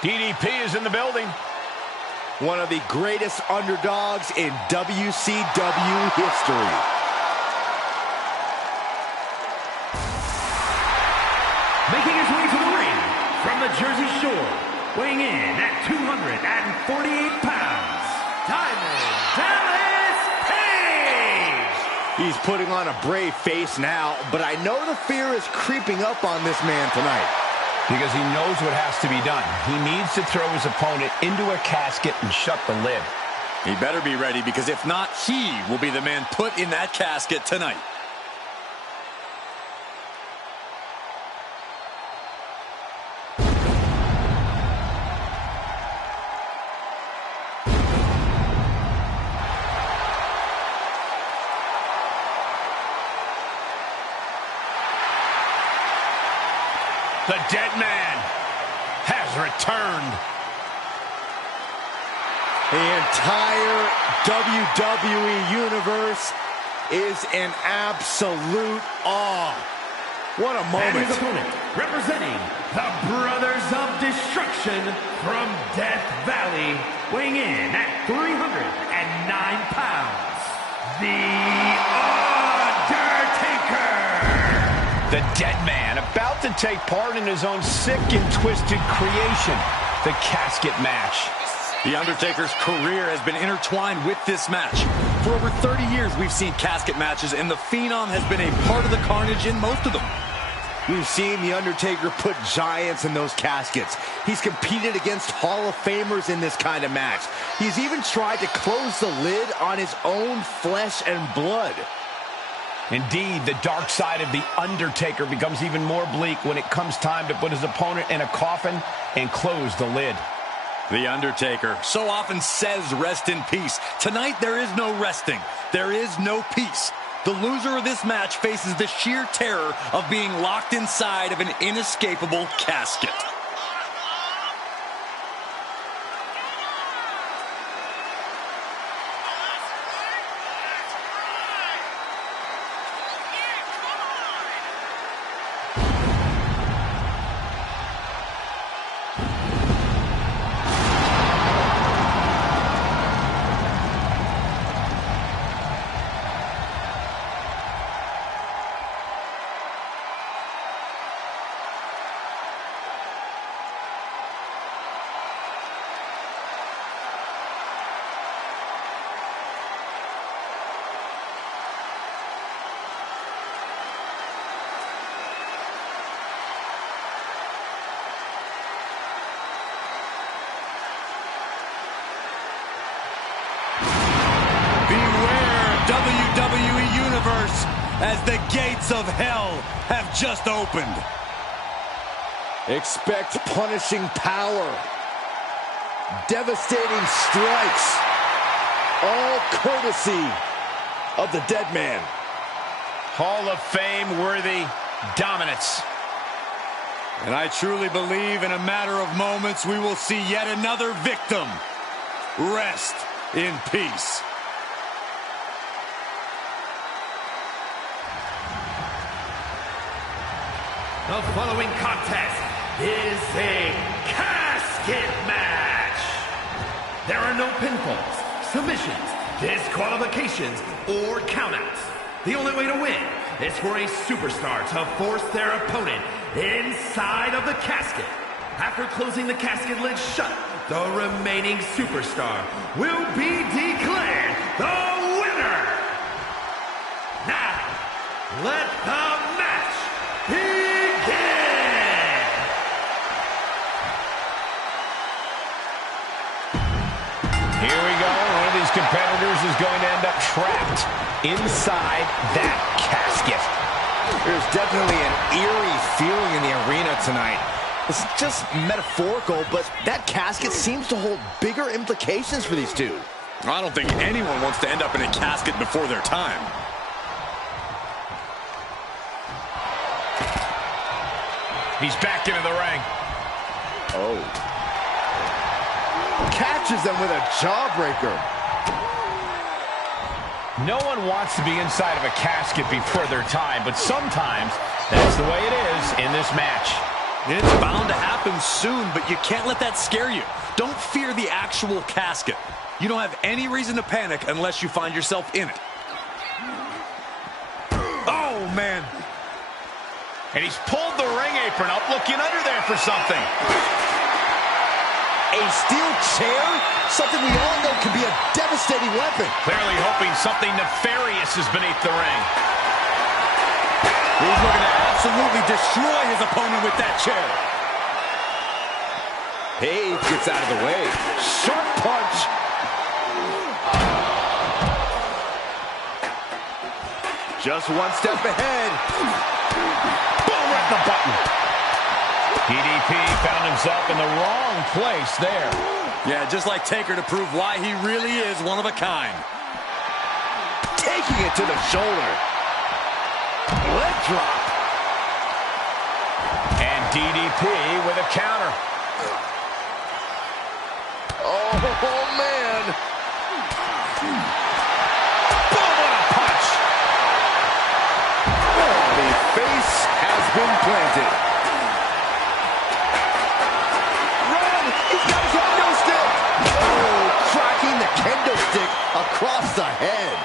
DDP is in the building. One of the greatest underdogs in WCW history. Making his way to the ring from the Jersey Shore, weighing in at 248 pounds, Diamond Dallas Page! He's putting on a brave face now, but I know the fear is creeping up on this man tonight. Because he knows what has to be done. He needs to throw his opponent into a casket and shut the lid. He better be ready, because if not, he will be the man put in that casket tonight. The dead man has returned. The entire WWE Universe is in absolute awe. What a moment. And his opponent, representing the Brothers of Destruction from Death Valley, weighing in at 309 pounds, The Undertaker! The dead man about to take part in his own sick and twisted creation, the casket match. The Undertaker's career has been intertwined with this match. For over 30 years, we've seen casket matches, and the Phenom has been a part of the carnage in most of them. We've seen The Undertaker put giants in those caskets. He's competed against Hall of Famers in this kind of match. He's even tried to close the lid on his own flesh and blood. Indeed, the dark side of The Undertaker becomes even more bleak when it comes time to put his opponent in a coffin and close the lid. The Undertaker so often says rest in peace. Tonight, there is no resting. There is no peace. The loser of this match faces the sheer terror of being locked inside of an inescapable casket. WWE Universe, as the gates of hell have just opened. Expect punishing power, devastating strikes, all courtesy of the dead man. Hall of Fame worthy dominance. And I truly believe in a matter of moments we will see yet another victim rest in peace. The following contest is a casket match. There are no pinfalls, submissions, disqualifications, or countouts. The only way to win is for a superstar to force their opponent inside of the casket. After closing the casket lid shut, the remaining superstar will be declared the winner. Now, let the match begin. Here we go. One of these competitors is going to end up trapped inside that casket. There's definitely an eerie feeling in the arena tonight. It's just metaphorical, but that casket seems to hold bigger implications for these two. I don't think anyone wants to end up in a casket before their time. He's back into the ring. Oh. Catches them with a jawbreaker. No one wants to be inside of a casket before their time, but sometimes that's the way it is in this match. It's bound to happen soon, but you can't let that scare you. Don't fear the actual casket. You don't have any reason to panic unless you find yourself in it. Oh, man. And he's pulled the ring apron up, looking under there for something. A steel chair? Something we all know can be a devastating weapon. Clearly hoping something nefarious is beneath the ring. He's looking to absolutely destroy his opponent with that chair. Page gets out of the way. Sharp punch. Just one step ahead. Boom, right in the button. DDP found himself in the wrong place there. Yeah, just like Taker to prove why he really is one of a kind. Taking it to the shoulder. Leg drop. And DDP with a counter. Oh, man. Boom, what a punch. Oh, the face has been planted. Run! He's got his kendo stick. Oh, tracking the kendo stick across the head.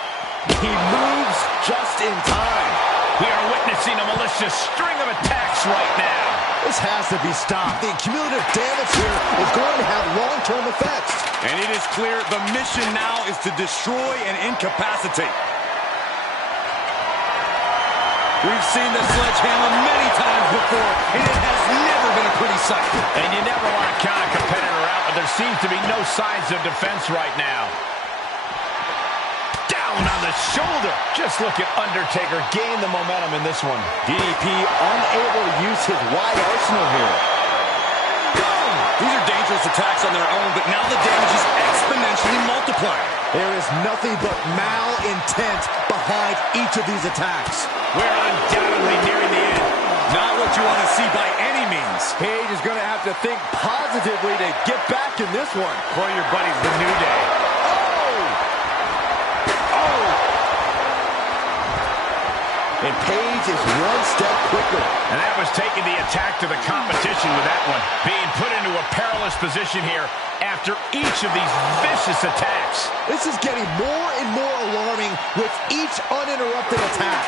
He moves just in time. We are witnessing a malicious string of attacks right now. This has to be stopped. The cumulative damage here is going to have long-term effects. And it is clear the mission now is to destroy and incapacitate. We've seen the sledgehammer many times before, and it has never been a pretty sight. And you never want to count a competitor out, but there seems to be no signs of defense right now. Down on the shoulder. Just look at Undertaker gain the momentum in this one. DDP unable to use his wide arsenal here. Boom! These are dangerous attacks on their own, but now the damage is exponentially multiplied. There is nothing but malintent behind each of these attacks. We're undoubtedly nearing the end. Not what you want to see by any means. Page is going to have to think positively to get back in this one. For your buddies, the New Day. And Page is one step quicker. And that was taking the attack to the competition with that one. Being put into a perilous position here after each of these vicious attacks. This is getting more and more alarming with each uninterrupted attack.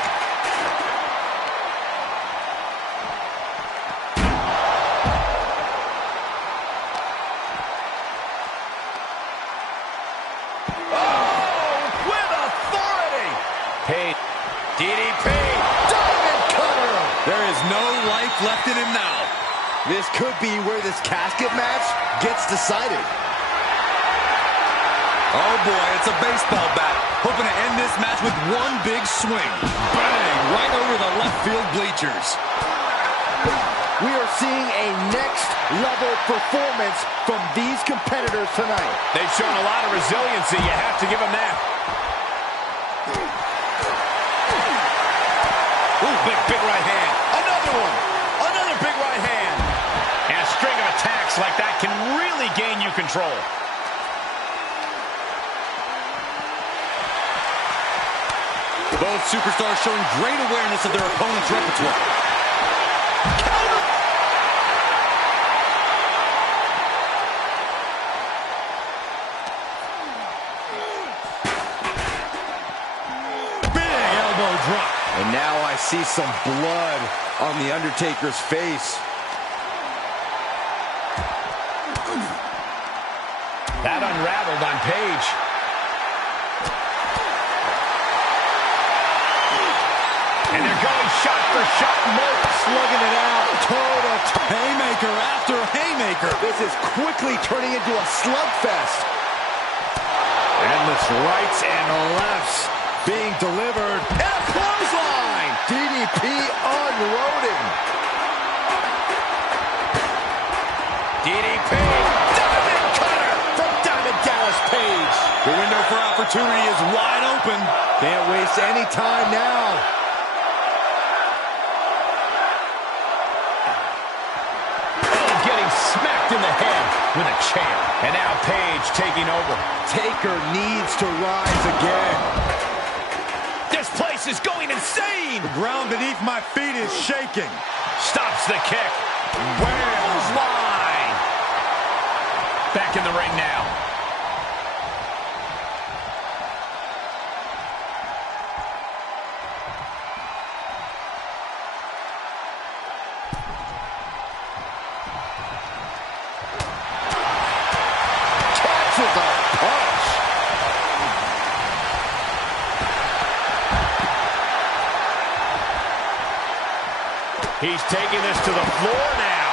Oh, with authority. Page. DDP. Diamond cutter. There is no life left in him now. This could be where this casket match gets decided. Oh boy, it's a baseball bat. Hoping to end this match with one big swing. Bang! Right over the left field bleachers. We are seeing a next level performance from these competitors tonight. They've shown a lot of resiliency. You have to give them that. Ooh, big right hand. Another one. Another big right hand. And a string of attacks like that can really gain you control. Both superstars showing great awareness of their opponent's repertoire. Counter. Big elbow drop. And now I see some blood on the Undertaker's face. That unraveled on Page. And they're going shot for shot mode, slugging it out. Toe-to-toe. Haymaker after haymaker. This is quickly turning into a slugfest. Endless rights and lefts being delivered. And a clothesline. DDP unloading. DDP. Diamond cutter from Diamond Dallas Page. The window for opportunity is wide open. Can't waste any time now. Getting smacked in the head with a chair. And now Page taking over. Taker needs to rise again. This place This is going insane. The ground beneath my feet is shaking. Stops the kick. Wales line. Back in the ring now. Catches a punch. He's taking this to the floor now.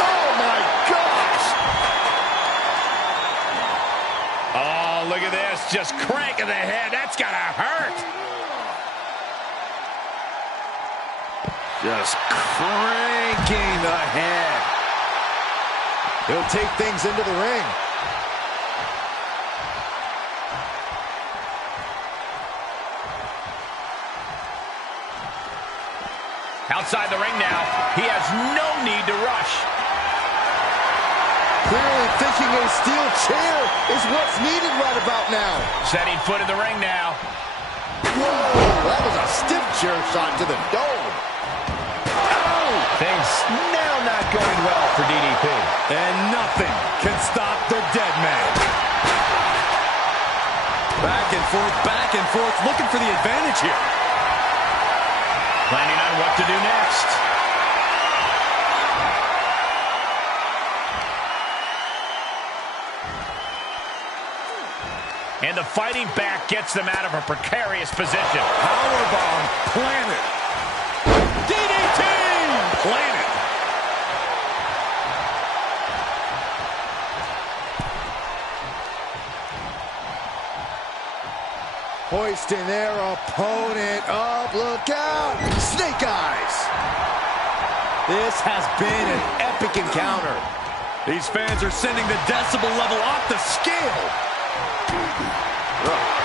Oh, my gosh. Oh, look at this. Just cranking the head. That's got to hurt. Just cranking the head. He'll take things into the ring. Outside the ring now. He has no need to rush. Clearly thinking a steel chair is what's needed right about now. Setting foot in the ring now. Whoa, that was a stiff chair shot to the dome. Oh! Things now not going well for DDP. And nothing can stop the dead man. Back and forth, looking for the advantage here. Planning on what to do next. And the fighting back gets them out of a precarious position. Powerbomb planted. DDT planted. Hoisting their opponent up. Look out. Snake eyes. This has been an epic encounter. These fans are sending the decibel level off the scale.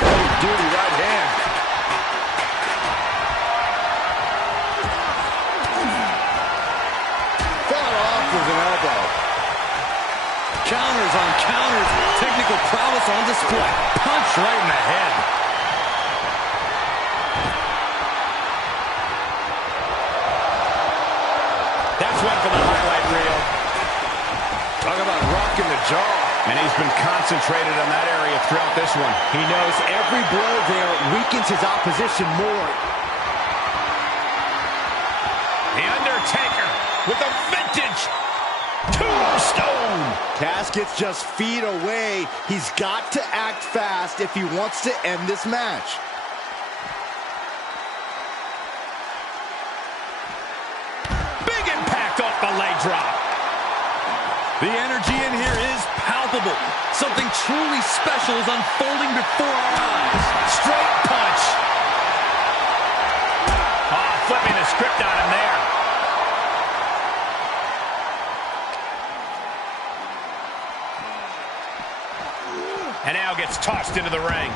Heavy duty right hand. Fought off with an elbow. Counters on counters. Technical prowess on display. Punch right in the head. That's one for the highlight reel. Talk about rocking the jaw. And he's been concentrated on that area throughout this one. He knows every blow there weakens his opposition more. The Undertaker with a vintage tombstone. Casket's just feet away. He's got to act fast if he wants to end this match. Big impact off the leg drop. The energy in here is palpable. Something truly special is unfolding before our eyes. Straight punch. Oh, flipping the script on him there. And now gets tossed into the ring.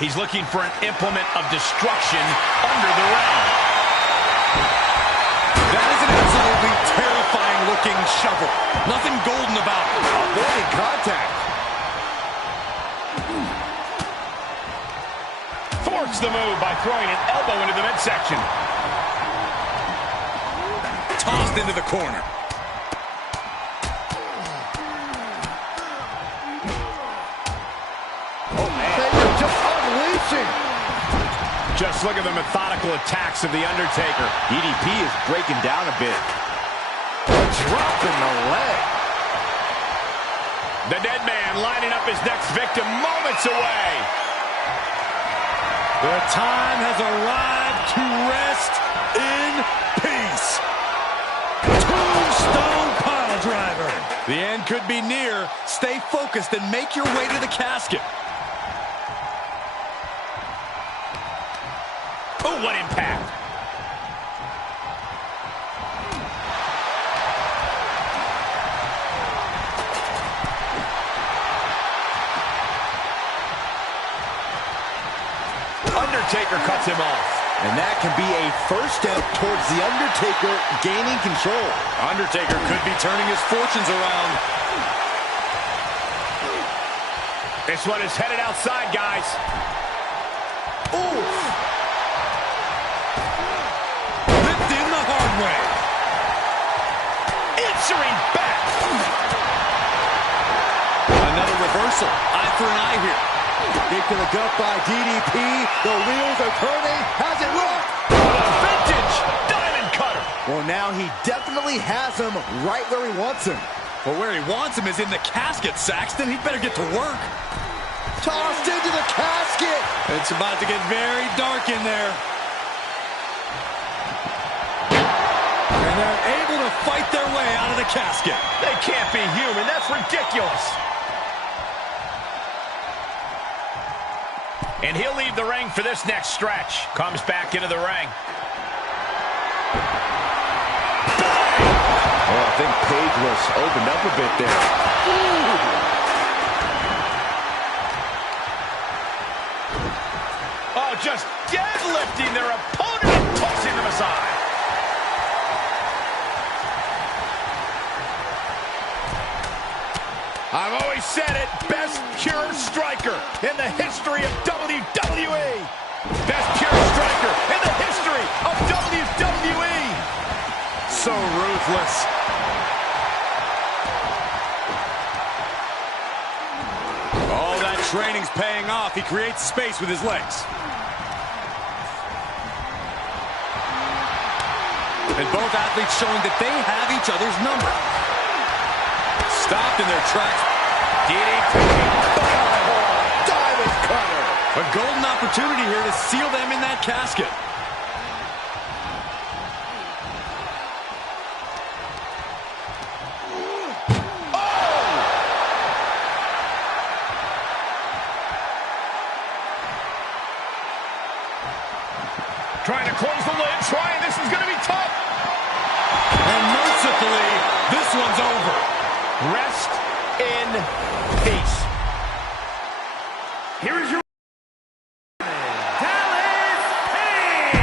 He's looking for an implement of destruction under the ring. That is an absolutely terrifying-looking shovel. Nothing golden about it. Avoiding contact. Forks the move by throwing an elbow into the midsection. Tossed into the corner. Taker just unleashing. Just look at the methodical attacks of The Undertaker. DDP is breaking down a bit. Dropping the leg. The dead man lining up his next victim moments away. The time has arrived to rest in peace. Tombstone piledriver. The end could be near. Stay focused and make your way to the casket. Oh, what impact. Undertaker cuts him off. And that can be a first step towards The Undertaker gaining control. Undertaker could be turning his fortunes around. This one is headed outside, guys. Oof. Ripped in the hard way. Answering back. Another reversal. Eye for an eye here. Kick to the gut by DDP. The wheels are turning. Has it looked? What a vintage diamond cutter. Well, now he definitely has him right where he wants him. But where he wants him is in the casket, Saxton. He'd better get to work. Tossed into the casket. It's about to get very dark in there. And they're able to fight their way out of the casket. They can't be human. That's ridiculous. And he'll leave the ring for this next stretch. Comes back into the ring. Oh, I think Paige was opened up a bit there. Oh, just deadlifting their opponent and tossing them aside. I've always said it, best pure striker in the history of WWE. Best pure striker in the history of WWE. So ruthless. All that training's paying off. He creates space with his legs. And both athletes showing that they have each other's number. Stopped in their tracks. DDP. Diamond cutter. A golden opportunity here to seal them in that casket. Trying to close the lid, this is going to be tough. And mercifully, this one's over. Rest in peace. Here is your Dallas Page.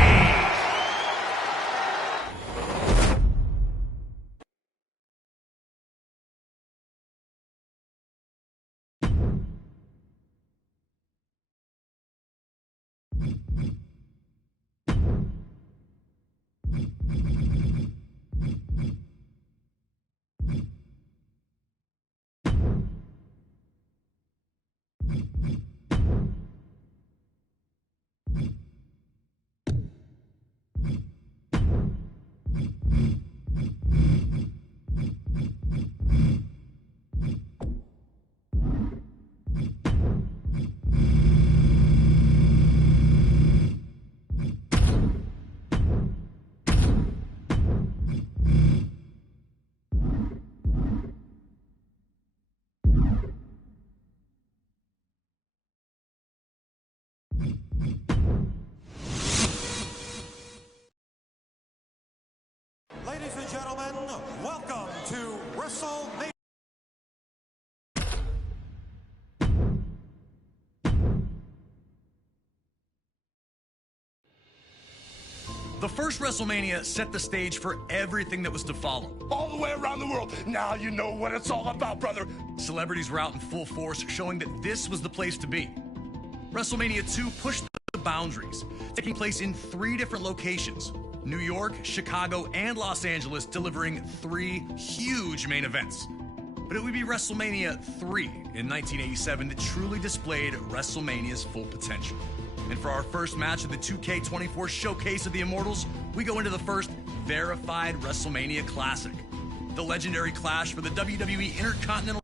Ladies and gentlemen, welcome to WrestleMania. The first WrestleMania set the stage for everything that was to follow. All the way around the world. Now you know what it's all about, brother. Celebrities were out in full force, showing that this was the place to be. WrestleMania 2 pushed the boundaries, taking place in 3 different locations: New York, Chicago, and Los Angeles, delivering 3 huge main events. But it would be WrestleMania 3 in 1987 that truly displayed WrestleMania's full potential. And for our first match of the 2K24 Showcase of the Immortals, we go into the first verified WrestleMania Classic, the legendary clash for the WWE Intercontinental.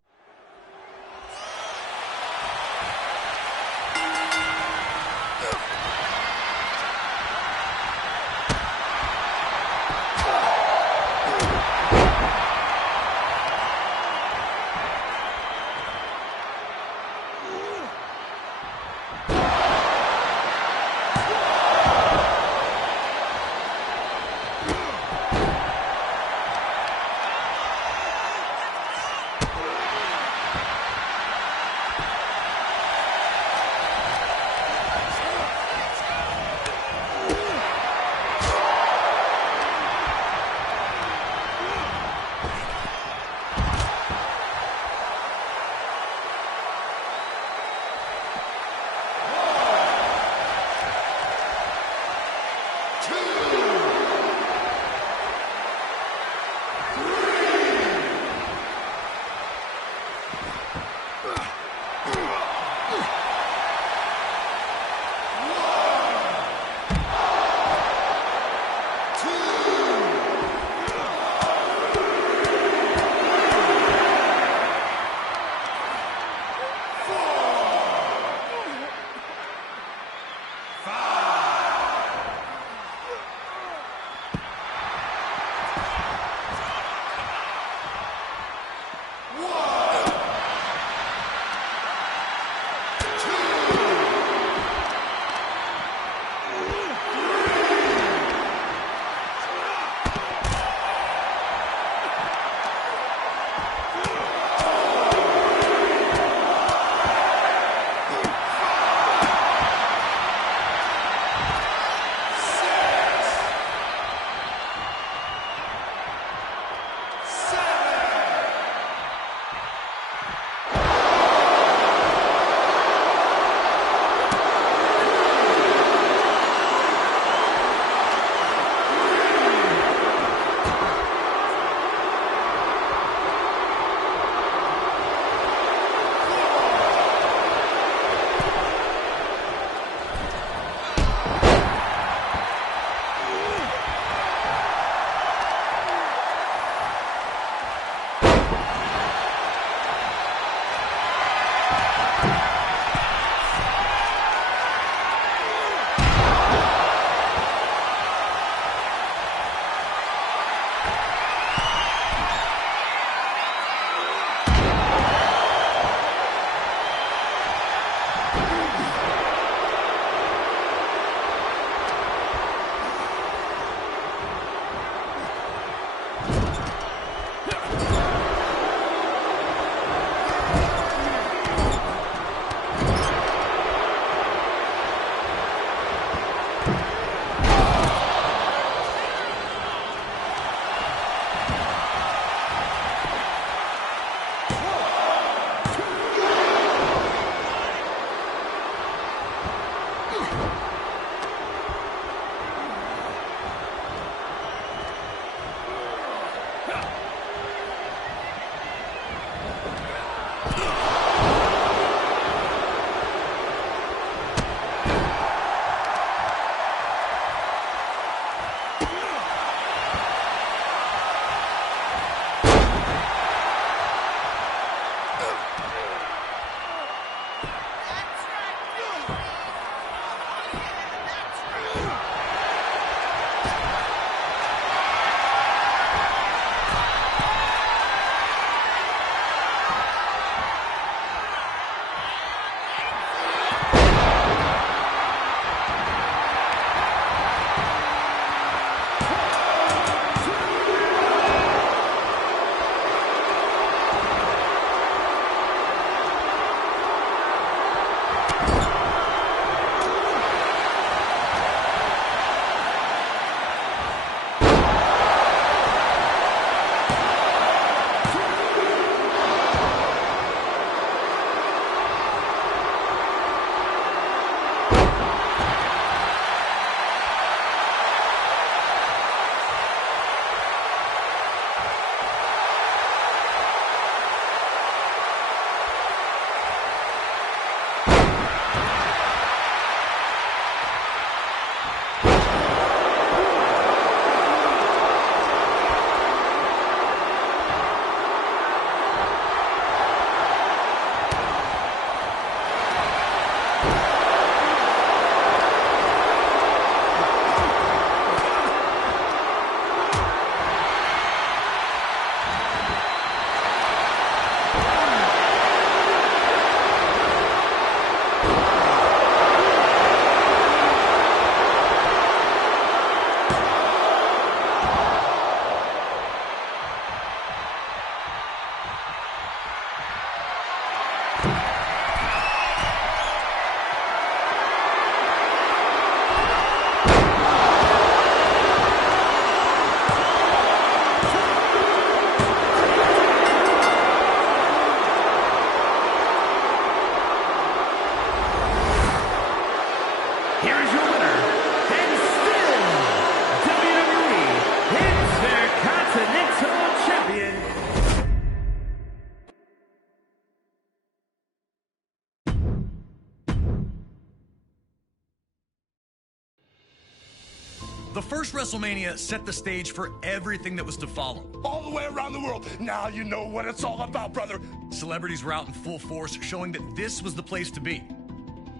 The first WrestleMania set the stage for everything that was to follow. All the way around the world. Now you know what it's all about, brother. Celebrities were out in full force, showing that this was the place to be.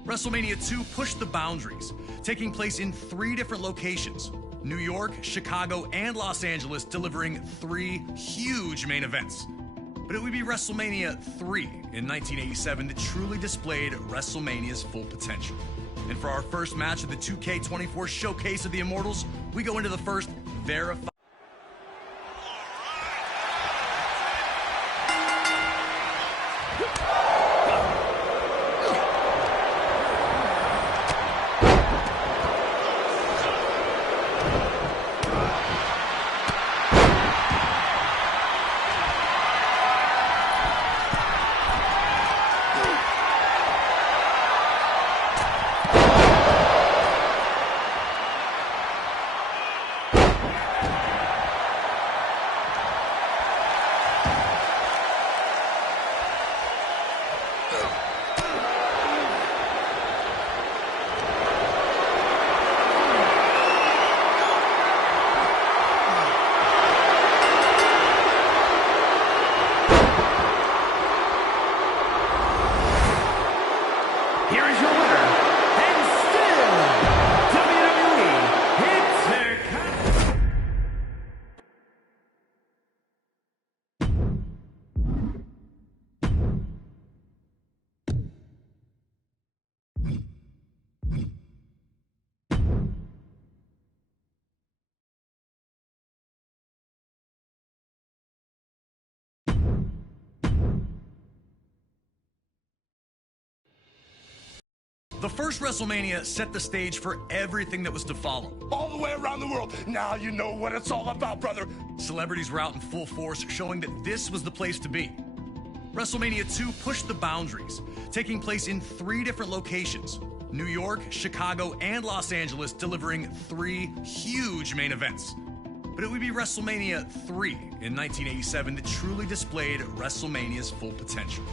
WrestleMania 2 pushed the boundaries, taking place in 3 different locations: New York, Chicago, and Los Angeles, delivering 3 huge main events. But it would be WrestleMania 3 in 1987 that truly displayed WrestleMania's full potential. And for our first match of the 2K24 Showcase of the Immortals, we go into the first verified. Here is your winner, and still WWE Intercontinental. The first WrestleMania set the stage for everything that was to follow. All the way around the world. Now you know what it's all about, brother. Celebrities were out in full force, showing that this was the place to be. WrestleMania 2 pushed the boundaries, taking place in 3 different locations: New York, Chicago, and Los Angeles, delivering 3 huge main events. But it would be WrestleMania 3 in 1987 that truly displayed WrestleMania's full potential.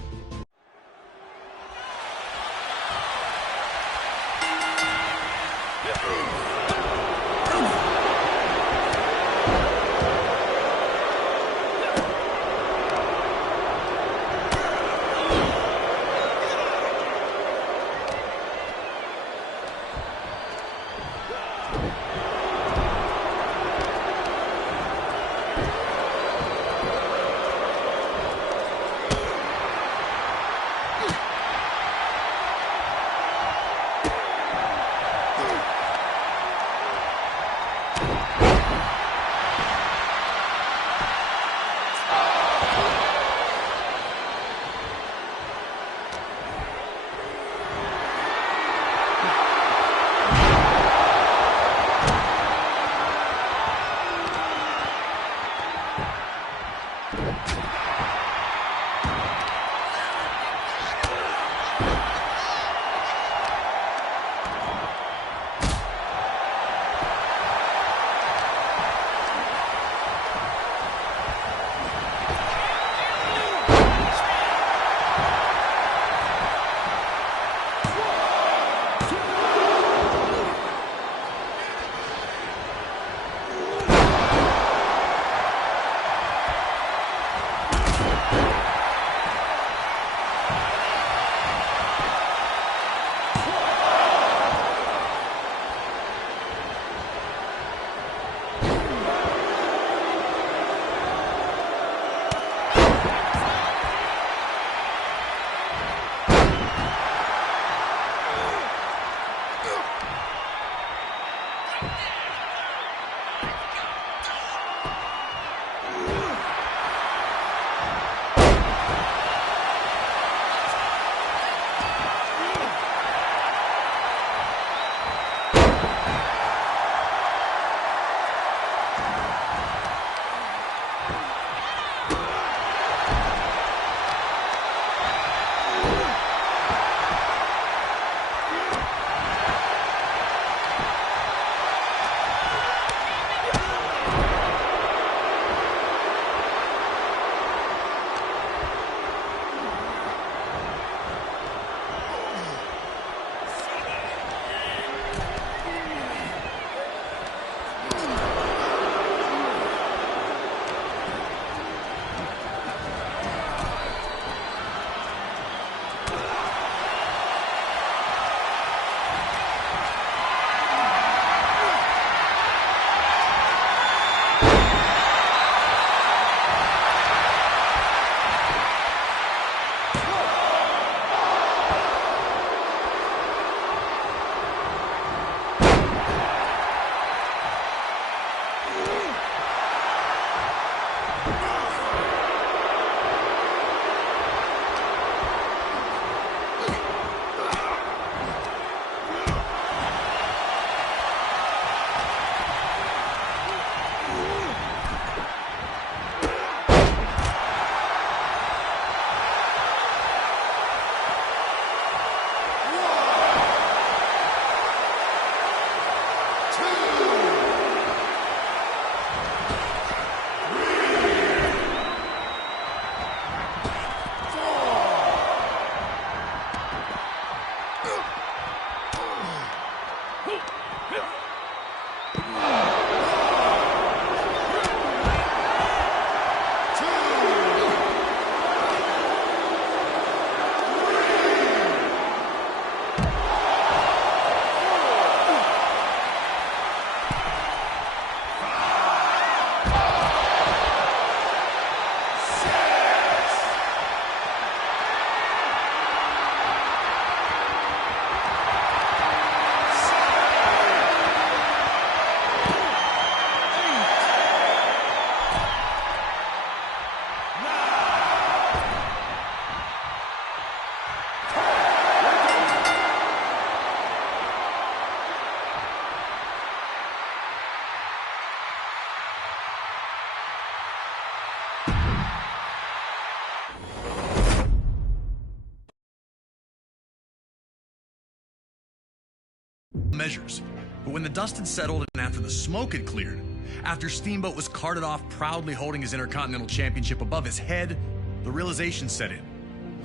measures. But when the dust had settled and after the smoke had cleared, after Steamboat was carted off proudly holding his Intercontinental Championship above his head, the realization set in.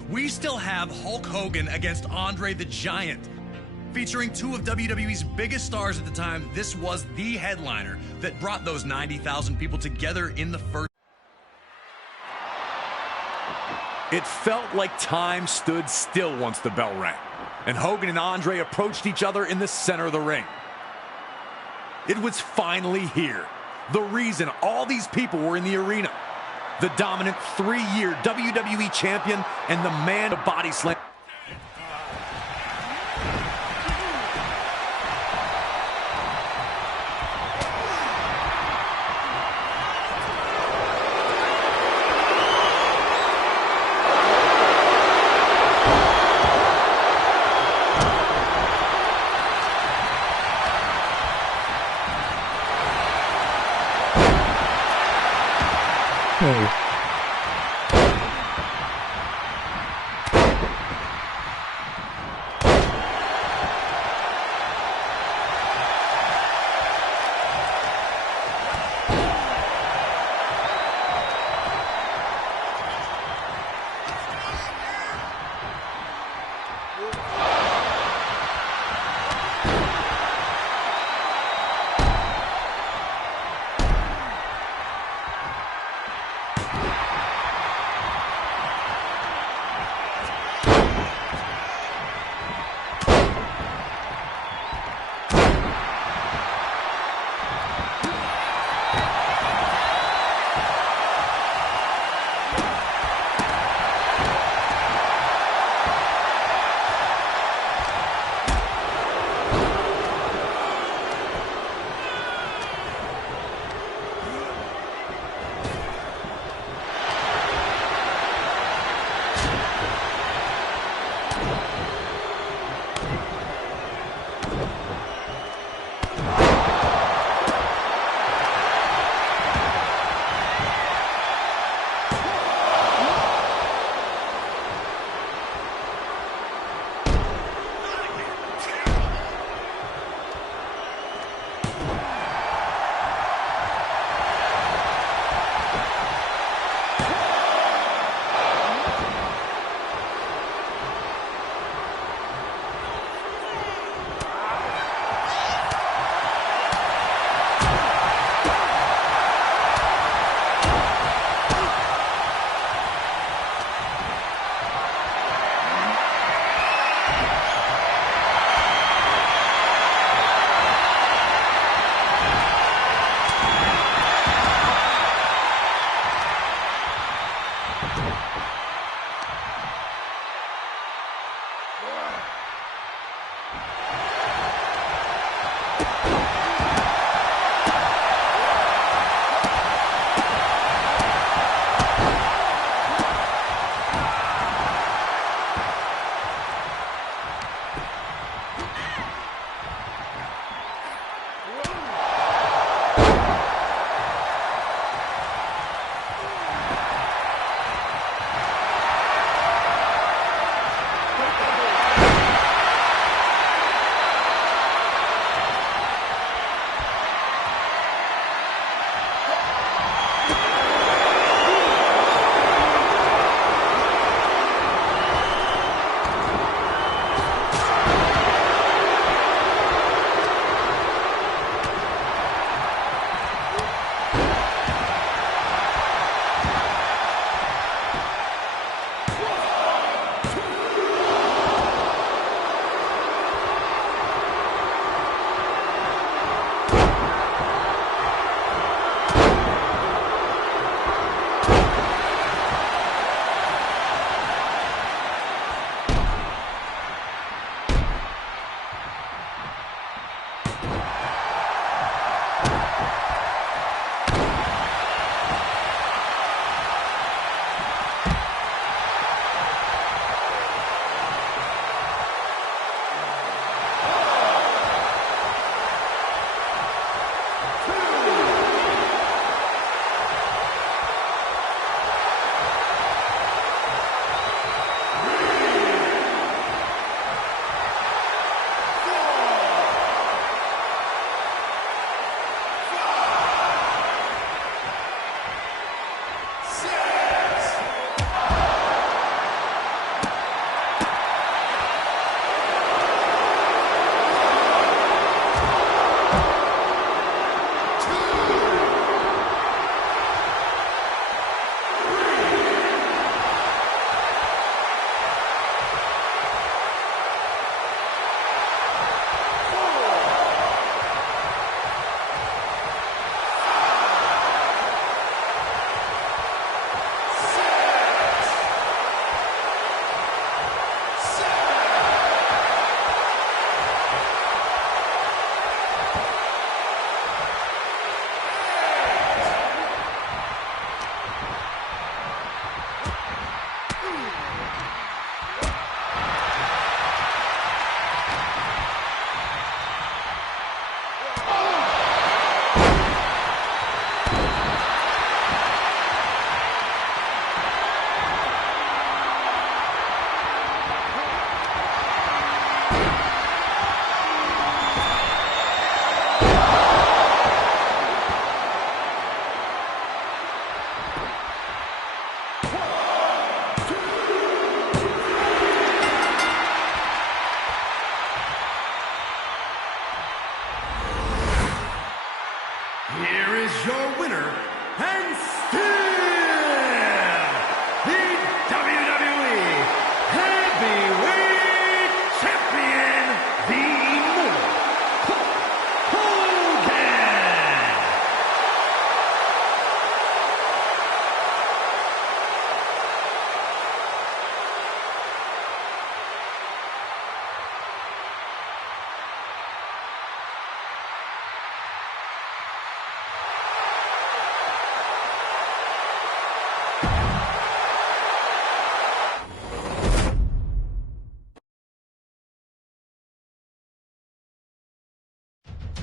We still have Hulk Hogan against Andre the Giant. Featuring two of WWE's biggest stars at the time, this was the headliner that brought those 90,000 people together in the first. It felt like time stood still once the bell rang, and Hogan and Andre approached each other in the center of the ring. It was finally here. The reason all these people were in the arena. The dominant 3-year WWE champion and the man of body slam.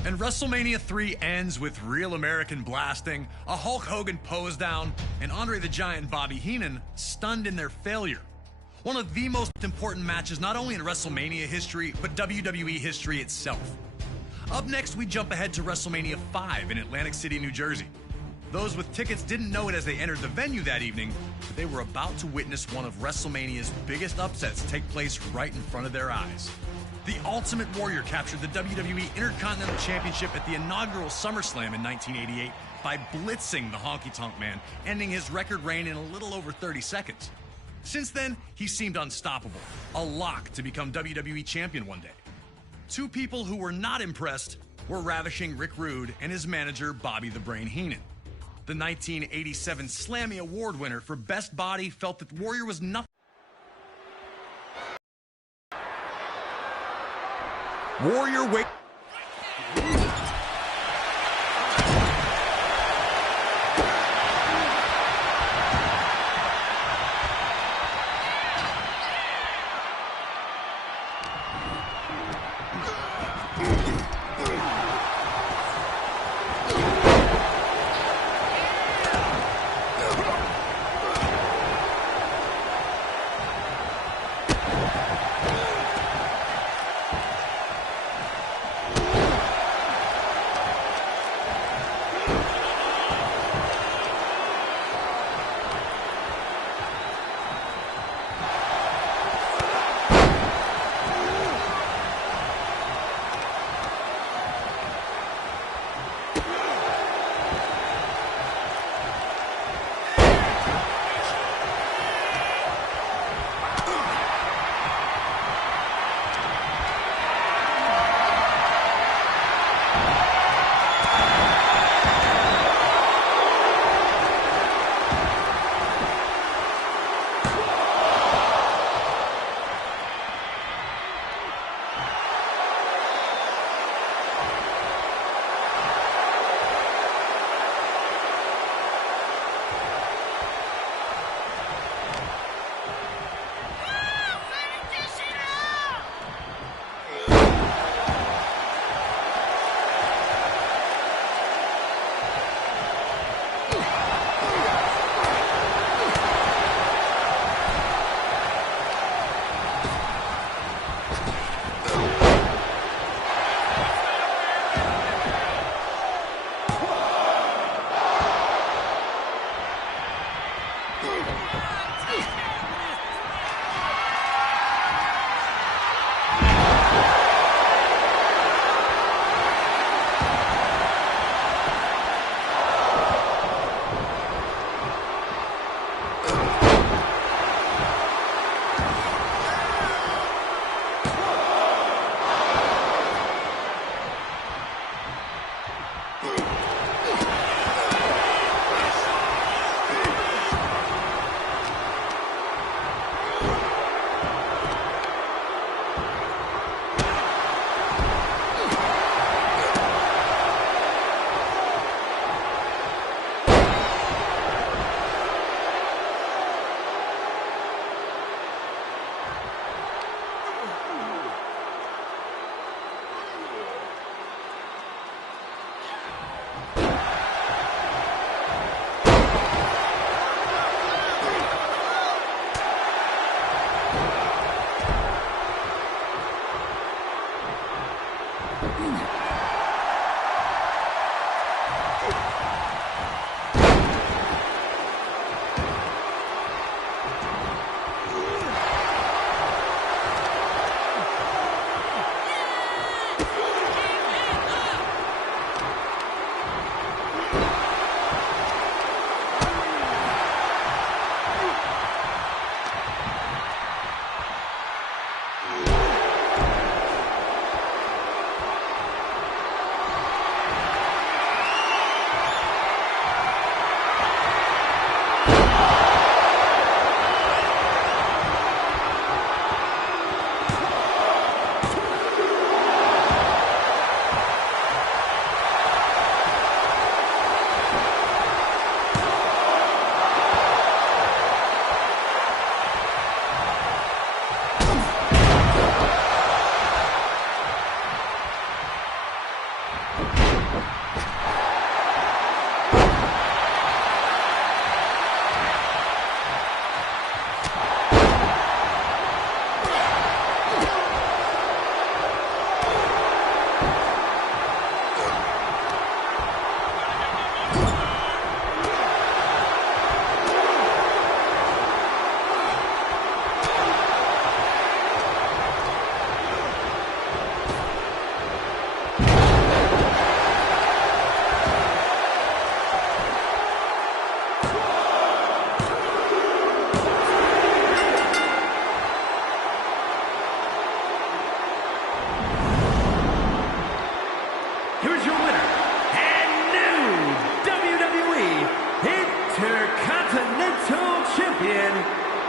And WrestleMania 3 ends with Real American blasting, a Hulk Hogan pose down, and Andre the Giant and Bobby Heenan stunned in their failure. One of the most important matches not only in WrestleMania history, but WWE history itself. Up next, we jump ahead to WrestleMania 5 in Atlantic City, New Jersey. Those with tickets didn't know it as they entered the venue that evening, but they were about to witness one of WrestleMania's biggest upsets take place right in front of their eyes. The Ultimate Warrior captured the WWE Intercontinental Championship at the inaugural SummerSlam in 1988 by blitzing the Honky Tonk Man, ending his record reign in a little over 30 seconds. Since then, he seemed unstoppable, a lock to become WWE Champion one day. Two people who were not impressed were ravishing Rick Rude and his manager Bobby the Brain Heenan. The 1987 Slammy Award winner for Best Body felt that Warrior was nothing. Warrior wait.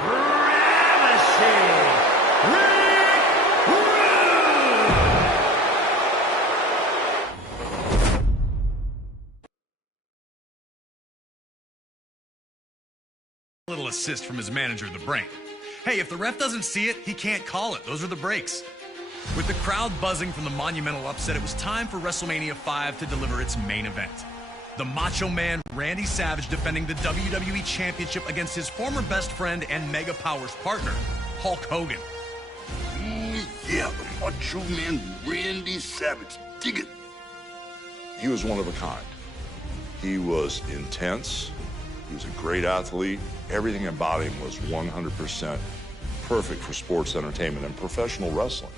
ravishing Rick A little assist from his manager, The Brain. Hey, if the ref doesn't see it, he can't call it. Those are the breaks. With the crowd buzzing from the monumental upset, it was time for WrestleMania 5 to deliver its main event. The Macho Man Randy Savage defending the WWE Championship against his former best friend and Mega Powers partner, Hulk Hogan. Yeah, the Macho Man Randy Savage. Dig it. He was one of a kind. He was intense. He was a great athlete. Everything about him was 100% perfect for sports entertainment and professional wrestling.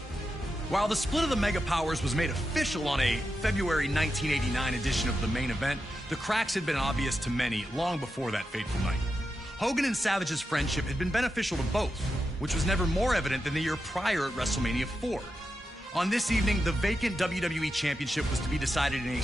While the split of the Mega Powers was made official on a February 1989 edition of the main event, the cracks had been obvious to many long before that fateful night. Hogan and Savage's friendship had been beneficial to both, which was never more evident than the year prior at WrestleMania 4. On this evening, the vacant WWE Championship was to be decided in a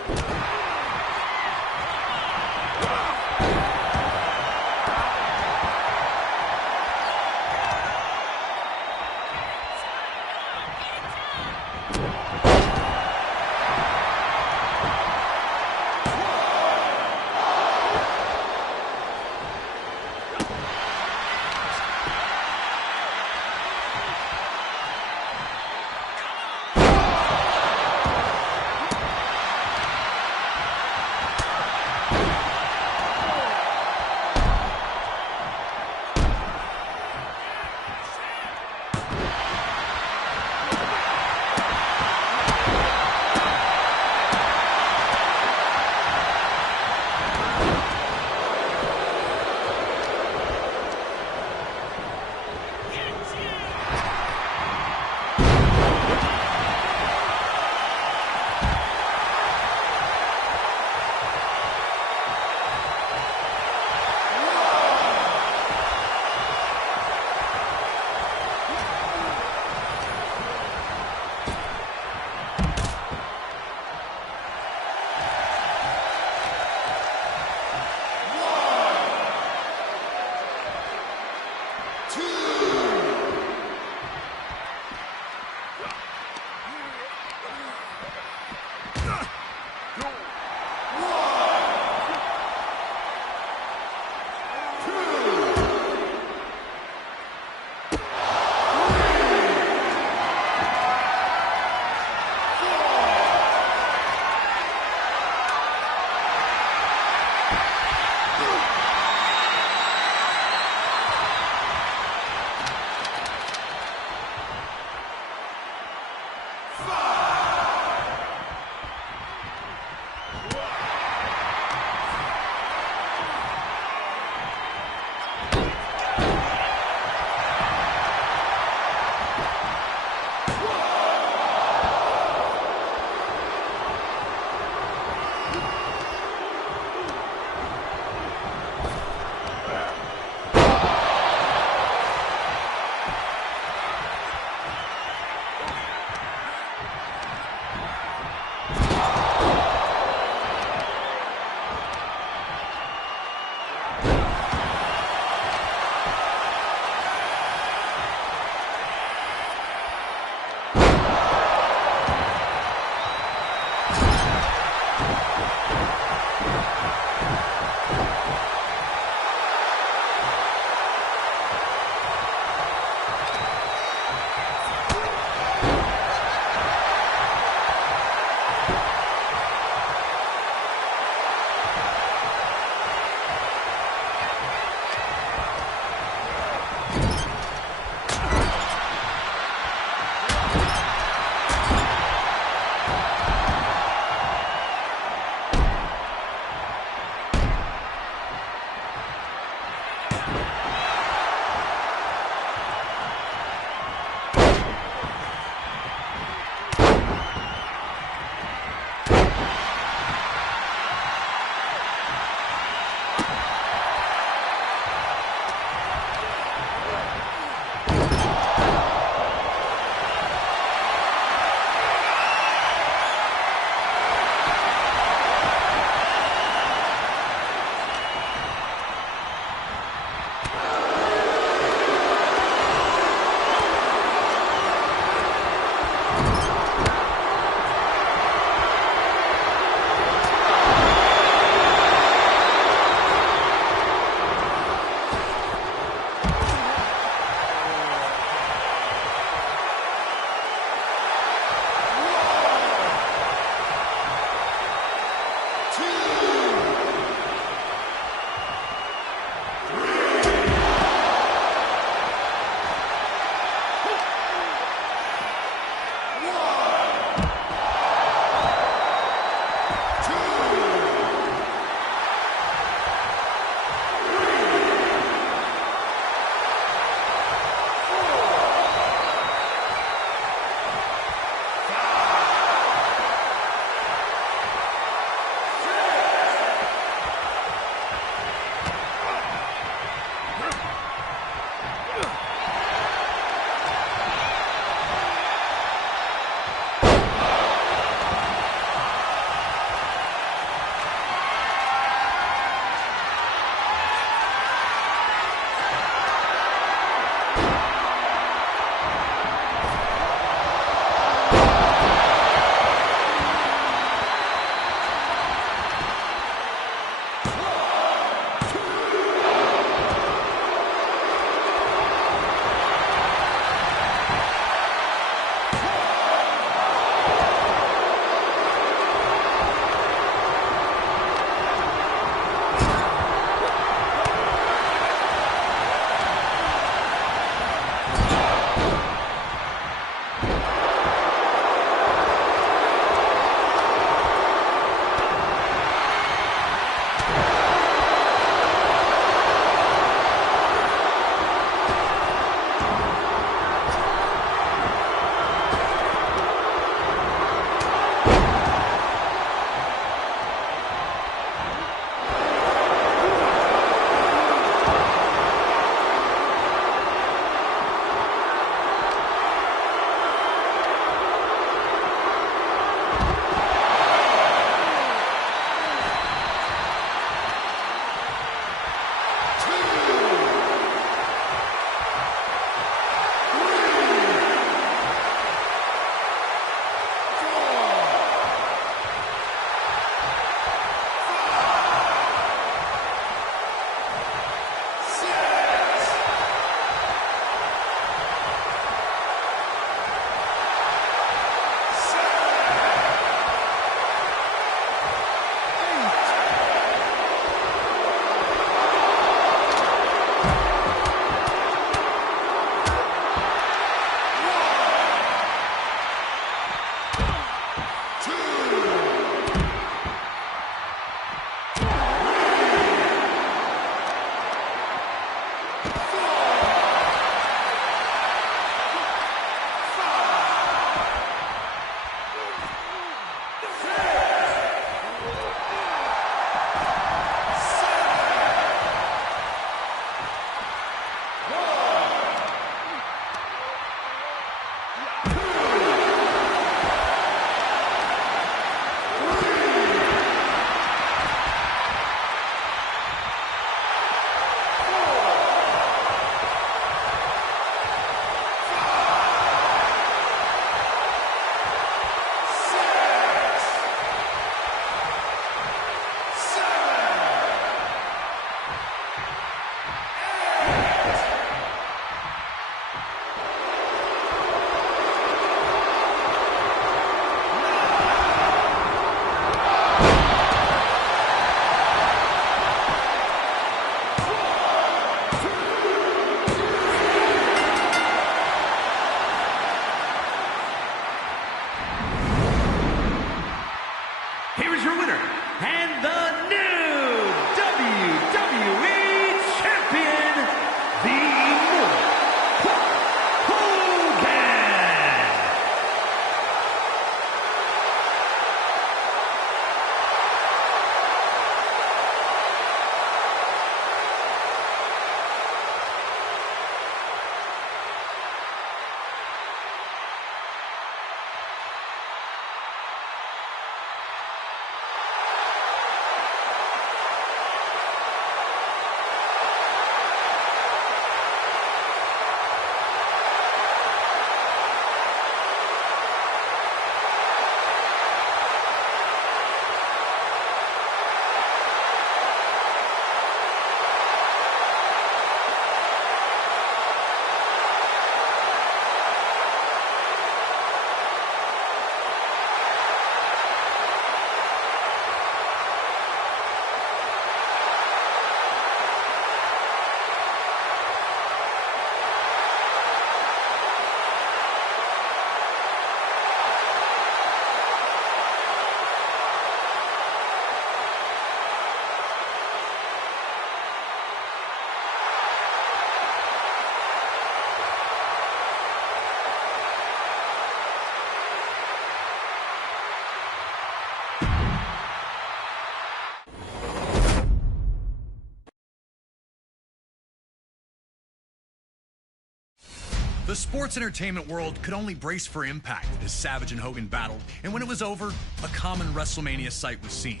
The sports entertainment world could only brace for impact as Savage and Hogan battled, and when it was over, a common WrestleMania sight was seen.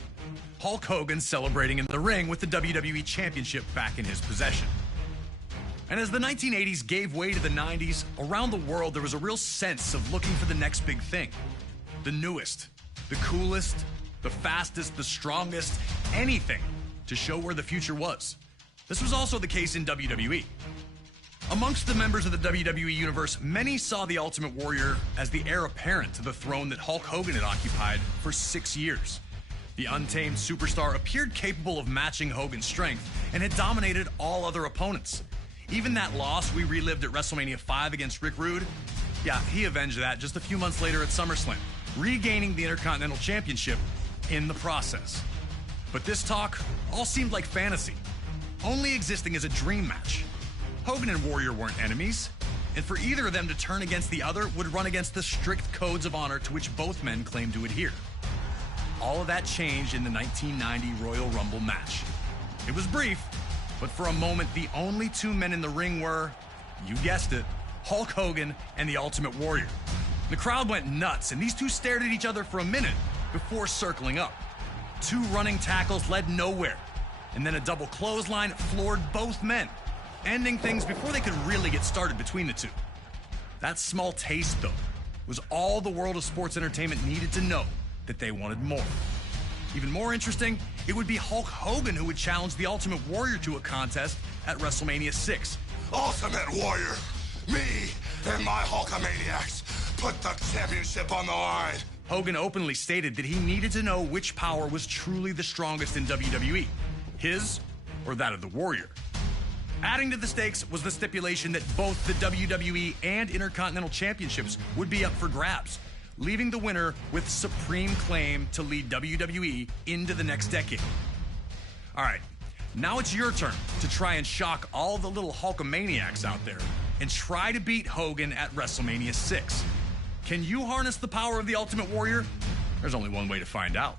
Hulk Hogan celebrating in the ring with the WWE Championship back in his possession. And as the 1980s gave way to the 90s, around the world there was a real sense of looking for the next big thing. The newest, the coolest, the fastest, the strongest, anything to show where the future was. This was also the case in WWE. Amongst the members of the WWE Universe, many saw the Ultimate Warrior as the heir apparent to the throne that Hulk Hogan had occupied for 6 years. The untamed superstar appeared capable of matching Hogan's strength and had dominated all other opponents. Even that loss we relived at WrestleMania 5 against Rick Rude, yeah, he avenged that just a few months later at SummerSlam, regaining the Intercontinental Championship in the process. But this talk all seemed like fantasy, only existing as a dream match. Hogan and Warrior weren't enemies, and for either of them to turn against the other would run against the strict codes of honor to which both men claimed to adhere. All of that changed in the 1990 Royal Rumble match. It was brief, but for a moment the only two men in the ring were, you guessed it, Hulk Hogan and the Ultimate Warrior. The crowd went nuts, and these two stared at each other for a minute before circling up. Two running tackles led nowhere, and then a double clothesline floored both men, ending things before they could really get started between the two. That small taste, though, was all the world of sports entertainment needed to know that they wanted more. Even more interesting, it would be Hulk Hogan who would challenge the Ultimate Warrior to a contest at WrestleMania 6. Ultimate Warrior, me and my Hulkamaniacs put the championship on the line. Hogan openly stated that he needed to know which power was truly the strongest in WWE, his or that of the Warrior. Adding to the stakes was the stipulation that both the WWE and Intercontinental Championships would be up for grabs, leaving the winner with supreme claim to lead WWE into the next decade. All right, now it's your turn to try and shock all the little Hulkamaniacs out there and try to beat Hogan at WrestleMania 6. Can you harness the power of the Ultimate Warrior? There's only one way to find out.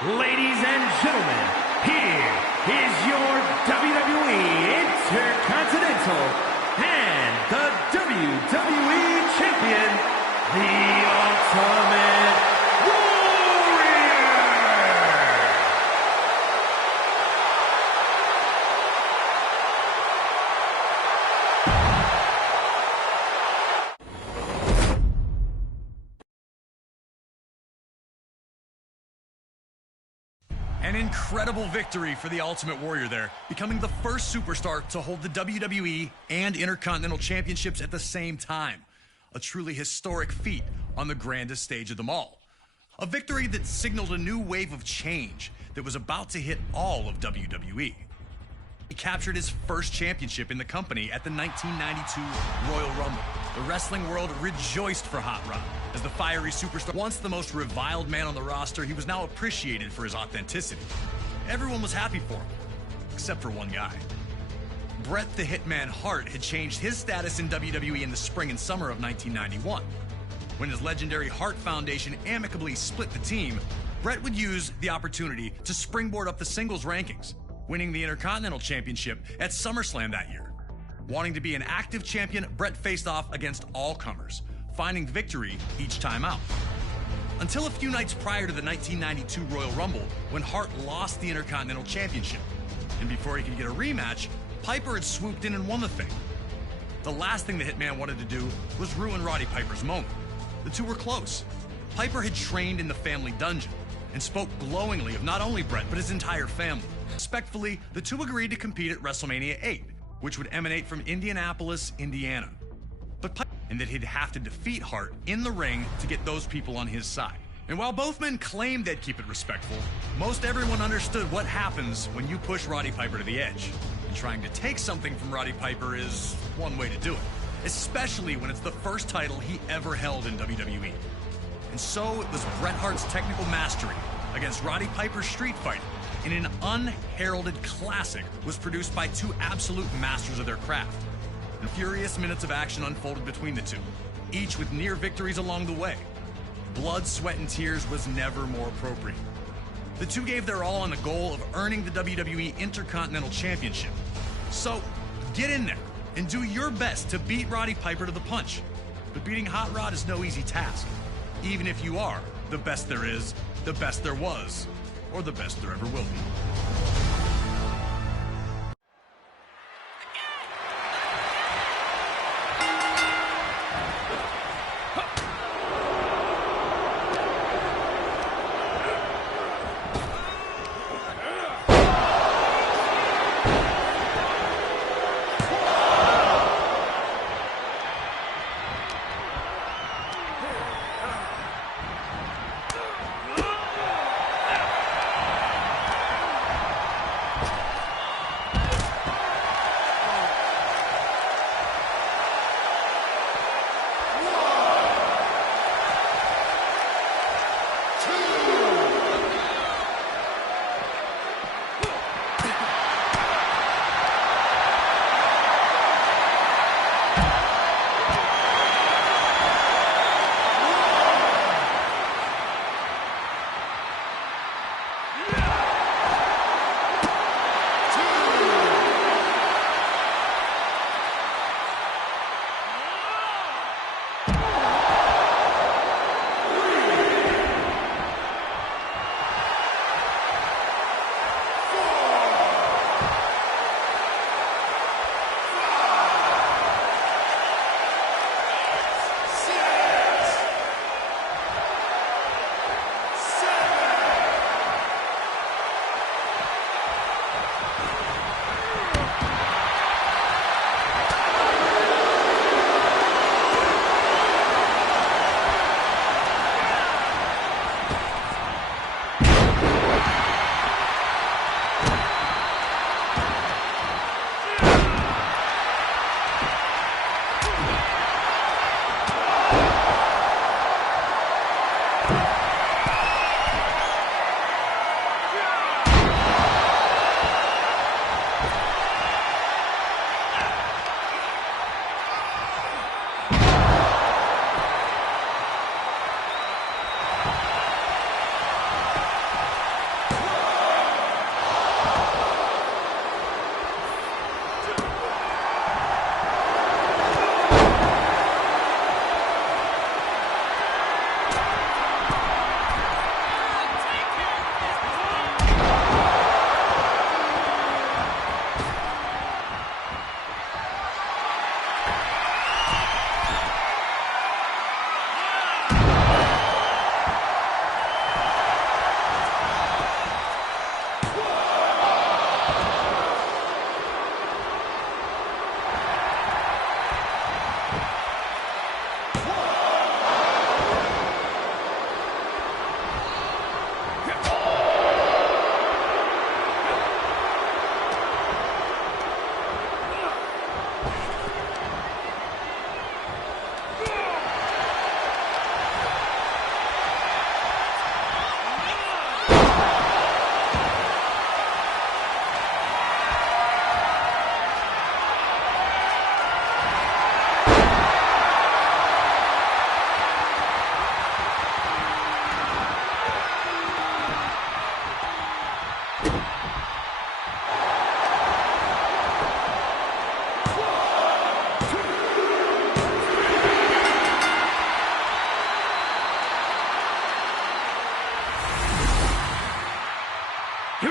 Ladies and gentlemen, here is your WWE Intercontinental and the WWE Champion, the Ultimate Warrior! An incredible victory for the Ultimate Warrior there, becoming the first superstar to hold the WWE and Intercontinental Championships at the same time. A truly historic feat on the grandest stage of them all. A victory that signaled a new wave of change that was about to hit all of WWE. He captured his first championship in the company at the 1992 Royal Rumble. The wrestling world rejoiced for Hot Rod as the fiery superstar. Once the most reviled man on the roster, he was now appreciated for his authenticity. Everyone was happy for him, except for one guy. Bret the Hitman Hart had changed his status in WWE in the spring and summer of 1991. When his legendary Hart Foundation amicably split the team, Bret would use the opportunity to springboard up the singles rankings, winning the Intercontinental Championship at SummerSlam that year. Wanting to be an active champion, Bret faced off against all comers, finding victory each time out. Until a few nights prior to the 1992 Royal Rumble, when Hart lost the Intercontinental Championship. And before he could get a rematch, Piper had swooped in and won the thing. The last thing the Hitman wanted to do was ruin Roddy Piper's moment. The two were close. Piper had trained in the family dungeon and spoke glowingly of not only Bret, but his entire family. Respectfully, the two agreed to compete at WrestleMania 8, which would emanate from Indianapolis, Indiana. And that he'd have to defeat Hart in the ring to get those people on his side. And while both men claimed they'd keep it respectful, most everyone understood what happens when you push Roddy Piper to the edge. And trying to take something from Roddy Piper is one way to do it, especially when it's the first title he ever held in WWE. And so it was Bret Hart's technical mastery against Roddy Piper's street fighting in an unheralded classic was produced by two absolute masters of their craft. And furious minutes of action unfolded between the two, each with near victories along the way. Blood, sweat, and tears was never more appropriate. The two gave their all on the goal of earning the WWE Intercontinental Championship. So, get in there and do your best to beat Roddy Piper to the punch. But beating Hot Rod is no easy task, even if you are the best there is, the best there was, or the best there ever will be.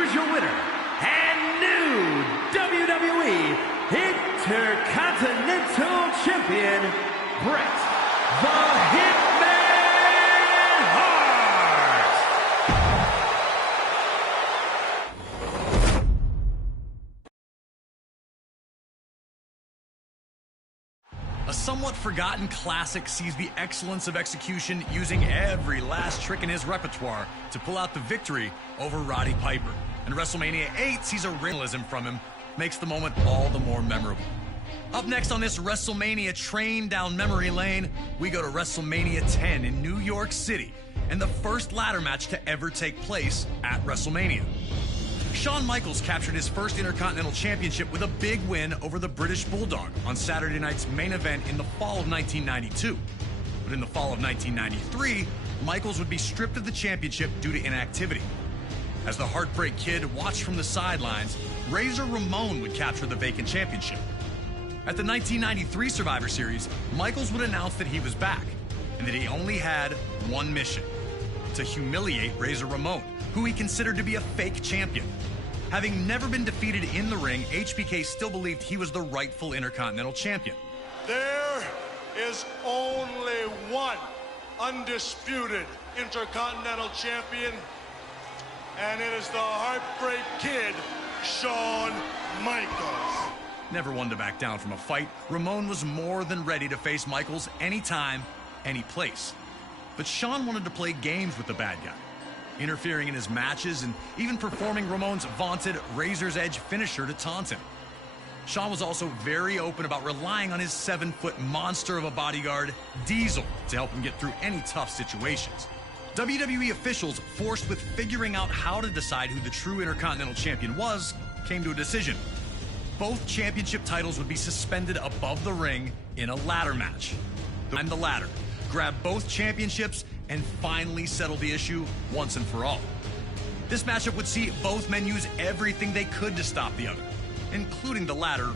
is your winner, and new WWE Intercontinental Champion, Bret the Hitman Hart. A somewhat forgotten classic sees the excellence of execution using every last trick in his repertoire to pull out the victory over Roddy Piper. And WrestleMania 8 sees a realism from him, makes the moment all the more memorable. Up next on this WrestleMania train down memory lane, we go to WrestleMania 10 in New York City, and the first ladder match to ever take place at WrestleMania. Shawn Michaels captured his first Intercontinental Championship with a big win over the British Bulldog on Saturday night's main event in the fall of 1992. But in the fall of 1993, Michaels would be stripped of the championship due to inactivity. As the Heartbreak Kid watched from the sidelines, Razor Ramon would capture the vacant championship. At the 1993 Survivor Series, Michaels would announce that he was back and that he only had one mission: to humiliate Razor Ramon, who he considered to be a fake champion. Having never been defeated in the ring, HBK still believed he was the rightful Intercontinental Champion. There is only one undisputed Intercontinental Champion, and it is the Heartbreak Kid, Shawn Michaels. Never one to back down from a fight, Ramon was more than ready to face Michaels anytime, any place. But Shawn wanted to play games with the bad guy, interfering in his matches and even performing Ramon's vaunted Razor's Edge finisher to taunt him. Shawn was also very open about relying on his 7-foot monster of a bodyguard, Diesel, to help him get through any tough situations. WWE officials, forced with figuring out how to decide who the true Intercontinental Champion was, came to a decision. Both championship titles would be suspended above the ring in a ladder match. Climb the ladder, grab both championships, and finally settle the issue once and for all. This matchup would see both men use everything they could to stop the other, including the ladder.